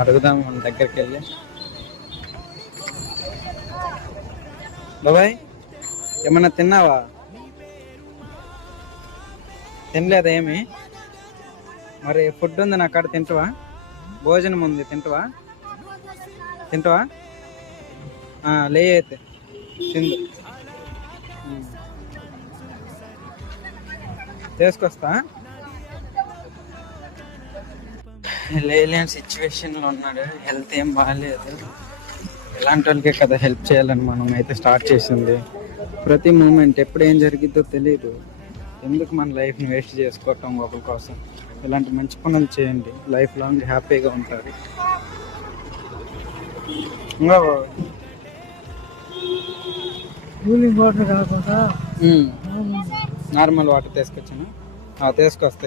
అడుగుదాం మన దగ్గరికి వెళ్ళి. బాబాయ్ ఏమన్నా తిన్నావా? తినలేదా ఏమి? మరి ఫుడ్ ఉంది నా కాడ, తింటావా? భోజనం ఉంది, తింటావా? తింటావా? లే అయితే తిందు. తీసుకొస్తా. లేలేని సిచ్యువేషన్లో ఉన్నాడు, హెల్త్ ఏం బాగాలేదు. ఇలాంటి వాళ్ళకే కదా హెల్ప్ చేయాలని మనం అయితే స్టార్ట్ చేసింది. ప్రతి మూమెంట్ ఎప్పుడు ఏం జరిగిద్దో తెలియదు. ఎందుకు మన లైఫ్ని వేస్ట్ చేసుకోవటం ఒకరి కోసం? ఇలాంటి మంచి పనులు చేయండి, లైఫ్ లాంగ్ హ్యాపీగా ఉంటారు. ఇంకా కూలింగ్ వాటర్ కాకుండా నార్మల్ వాటర్ తీసుకొచ్చాను, తీసుకొస్తాయి.